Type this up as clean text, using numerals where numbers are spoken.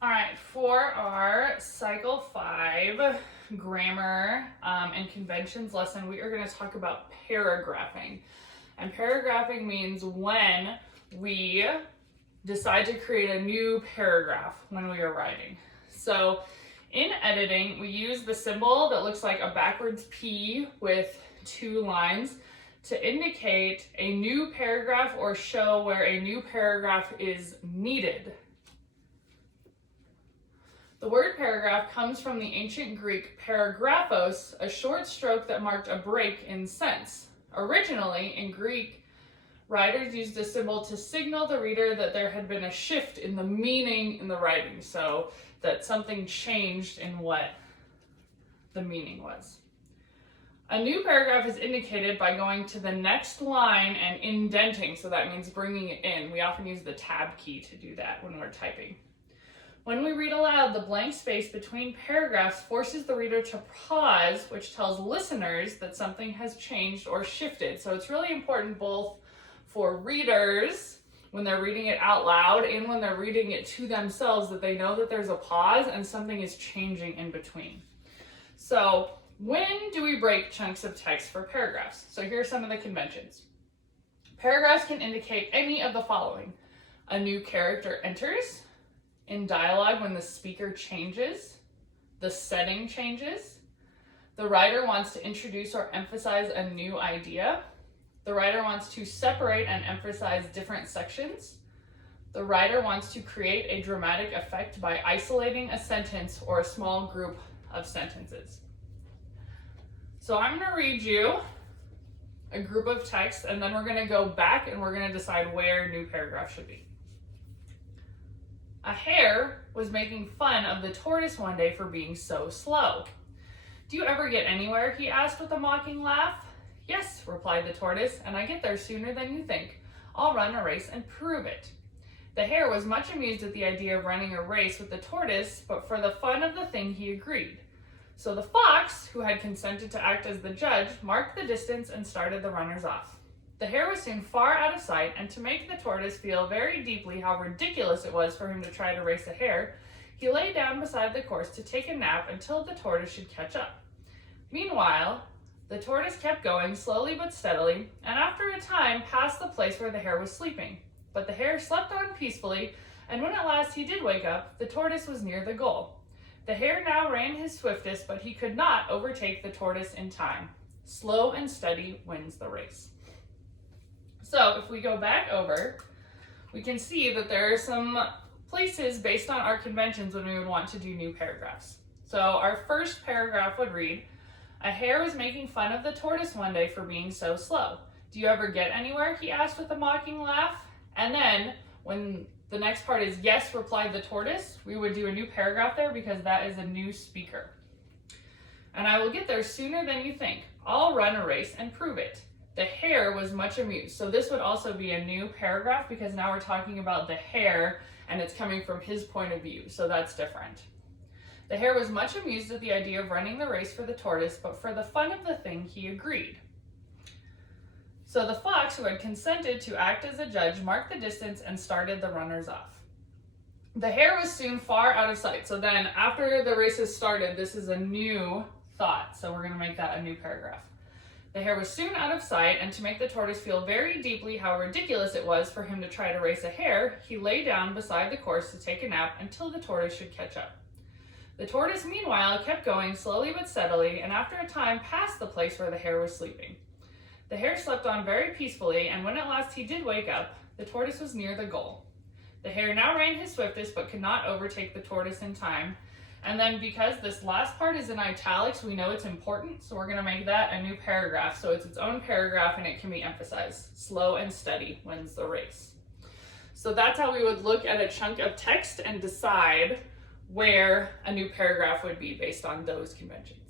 All right, for our Cycle 5 grammar and conventions lesson, we are going to talk about paragraphing. And paragraphing means when we decide to create a new paragraph when we are writing. So in editing, we use the symbol that looks like a backwards P with two lines to indicate a new paragraph or show where a new paragraph is needed. The word paragraph comes from the ancient Greek paragraphos, a short stroke that marked a break in sense. Originally, in Greek, writers used a symbol to signal the reader that there had been a shift in the meaning in the writing, so that something changed in what the meaning was. A new paragraph is indicated by going to the next line and indenting, so that means bringing it in. We often use the tab key to do that when we're typing. When we read aloud, the blank space between paragraphs forces the reader to pause, which tells listeners that something has changed or shifted. So it's really important both for readers when they're reading it out loud and when they're reading it to themselves that they know that there's a pause and something is changing in between. So when do we break chunks of text for paragraphs? So here are some of the conventions. Paragraphs can indicate any of the following: a new character enters, in dialogue when the speaker changes, the setting changes, the writer wants to introduce or emphasize a new idea, the writer wants to separate and emphasize different sections, the writer wants to create a dramatic effect by isolating a sentence or a small group of sentences. So I'm going to read you a group of texts, and then we're going to go back and we're going to decide where new paragraph should be. A hare was making fun of the tortoise one day for being so slow. "Do you ever get anywhere?" he asked with a mocking laugh. "Yes," replied the tortoise, "and I get there sooner than you think. I'll run a race and prove it." The hare was much amused at the idea of running a race with the tortoise, but for the fun of the thing he agreed. So the fox, who had consented to act as the judge, marked the distance and started the runners off. The hare was soon far out of sight, and to make the tortoise feel very deeply how ridiculous it was for him to try to race a hare, he lay down beside the course to take a nap until the tortoise should catch up. Meanwhile, the tortoise kept going slowly but steadily, and after a time passed the place where the hare was sleeping. But the hare slept on peacefully, and when at last he did wake up, the tortoise was near the goal. The hare now ran his swiftest, but he could not overtake the tortoise in time. Slow and steady wins the race. So if we go back over, we can see that there are some places based on our conventions when we would want to do new paragraphs. So our first paragraph would read, "A hare was making fun of the tortoise one day for being so slow. Do you ever get anywhere?" he asked with a mocking laugh. And then when the next part is "Yes," replied the tortoise, we would do a new paragraph there because that is a new speaker. "And I will get there sooner than you think. I'll run a race and prove it." The hare was much amused. So this would also be a new paragraph because now we're talking about the hare and it's coming from his point of view. So that's different. The hare was much amused at the idea of running the race for the tortoise, but for the fun of the thing, he agreed. So the fox, who had consented to act as a judge, marked the distance and started the runners off. The hare was soon far out of sight. So then after the race has started, this is a new thought. So we're going to make that a new paragraph. The hare was soon out of sight, and to make the tortoise feel very deeply how ridiculous it was for him to try to race a hare, he lay down beside the course to take a nap until the tortoise should catch up. The tortoise, meanwhile, kept going slowly but steadily, and after a time passed the place where the hare was sleeping. The hare slept on very peacefully, and when at last he did wake up, the tortoise was near the goal. The hare now ran his swiftest, but could not overtake the tortoise in time. And then because this last part is in italics, we know it's important, so we're going to make that a new paragraph. So it's its own paragraph and it can be emphasized. Slow and steady wins the race. So that's how we would look at a chunk of text and decide where a new paragraph would be based on those conventions.